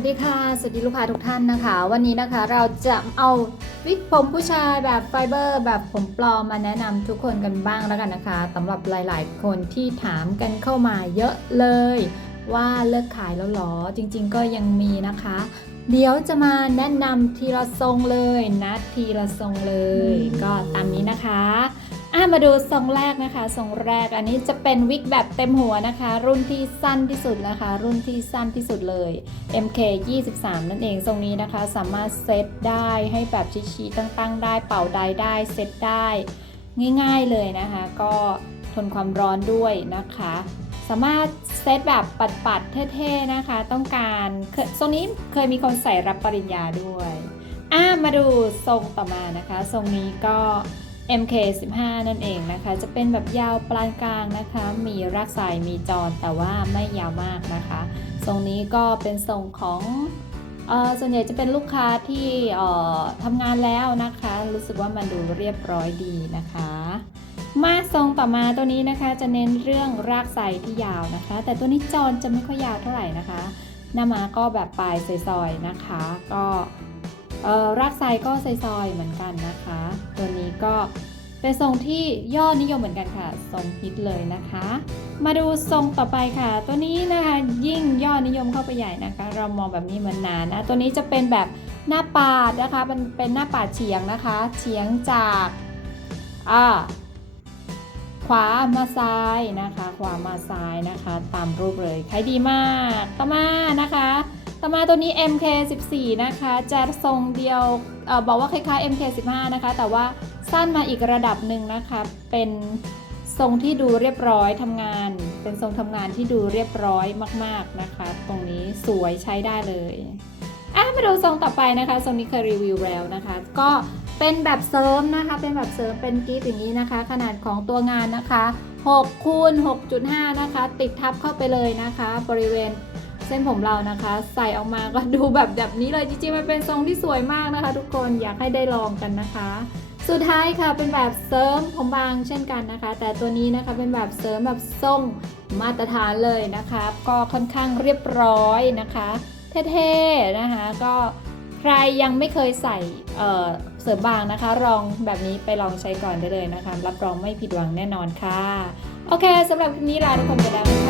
สดีค่ะ สวัสดีลูกค้าทุกท่านนะคะ วันนี้นะคะเราจะเอาวิกผมผู้ชายแบบไฟเบอร์แบบผมปลอมมาแนะนำทุกคนกันบ้างแล้วกันนะคะสำหรับหลาย ๆ คนที่ถามกันเข้ามาเยอะเลย ว่าเลิกขายแล้วหรอ จริง ๆ ก็ยังมีนะคะ เดี๋ยวจะมาแนะนำทีละทรงเลยนะทีละทรงเลย ก็ตามนี้นะคะ อะมาดูทรงแรกนะคะทรงแรกอันนี้จะเป็นวิกแบบเต็มหัวนะคะ รุ่นที่สั้นที่สุดนะคะ รุ่นที่สั้นที่สุดเลย MK 23นั่นเองทรงนี้นะคะสามารถเซตได้ให้แบบชี้ๆตั้งๆ ได้เป่าใดได้เซตได้ง่ายๆเลยนะคะ ก็ทนความร้อนด้วยนะคะ สามารถเซตแบบปัดๆเท่ๆนะคะ ต้องการทรงนี้เคยมีคนใส่รับปริญญาด้วยอะมาดูทรงต่อมานะคะ ทรงนี้ก็ MK 15 นั่นเองนะคะ จะเป็นแบบยาวปานกลางนะคะ มีรากสายมีจรแต่ว่าไม่ยาวมากนะคะ ทรงนี้ก็เป็นทรงของออส่วนใหญ่จะเป็นลูกค้าที่ทำงานแล้วนะคะ รู้สึกว่ามันดูเรียบร้อยดีนะคะ มาทรงต่อมาตัวนี้นะคะ จะเน้นเรื่องรากไซที่ยาวนะคะ แต่ตัวนี้จรจะไม่ค่อยยาวเท่าไหร่นะคะ หน้ามาก็แบบปลายซอยๆนะคะ ก็ รากไซก็ซอยๆเหมือนกันนะคะ ตัวนี้ก็เป็นทรงที่ยอดนิยมเหมือนกันค่ะ ทรงฮิตเลยนะคะ มาดูทรงต่อไปค่ะ ตัวนี้นะคะยิ่งยอดนิยมเข้าไปใหญ่นะคะ เรามองแบบนี้มันนานนะ ตัวนี้จะเป็นแบบหน้าปาดนะคะมันเป็นหน้าปาดเฉียงนะคะ เฉียงจากอ่าขวามาซ้ายนะคะ ขวามาซ้ายนะคะ ตามรูปเลยขายดีมาก ต่อมานะคะ ต่อมาตัวนี้ MK14 นะคะจะทรงเดียวเอบอกว่าคล้ายๆ MK15 นะคะ แต่ว่าสั้นมาอีกระดับหนึ่งนะคะ เป็นทรงที่ดูเรียบร้อยทำงาน เป็นทรงทำงานที่ดูเรียบร้อยมาก ๆนะคะ ตรงนี้สวยใช้ได้เลยอะมาดูทรงต่อไปนะคะทรงนี้เคยรีวิวแล้วนะคะ ก็เป็นแบบเสริมนะคะ เป็นแบบเสริมเป็นกิฟอย่างนี้นะคะ ขนาดของตัวงานนะคะ6คูณ6.5 นะคะ ติดทับเข้าไปเลยนะคะ บริเวณ เส้นผมเรานะคะ ใส่ออกมาก็ดูแบบแบบนี้เลยจริงๆมันเป็นทรงที่สวยมากนะคะ ทุกคนอยากให้ได้ลองกันนะคะ สุดท้ายค่ะเป็นแบบเสริมผมบางเช่นกันนะคะ แต่ตัวนี้นะคะเป็นแบบเสริมแบบทรงมาตรฐานเลยนะคะ ก็ค่อนข้างเรียบร้อยนะคะเท่ๆนะคะก็ใครยังไม่เคยใส่เเสริมบางนะคะ ลองแบบนี้ไปลองใช้ก่อนได้เลยนะคะ รับรองไม่ผิดหวังแน่นอนค่ะ โอเคสำหรับคลิปนี้ลาทุกคนไปแล้วนะคะ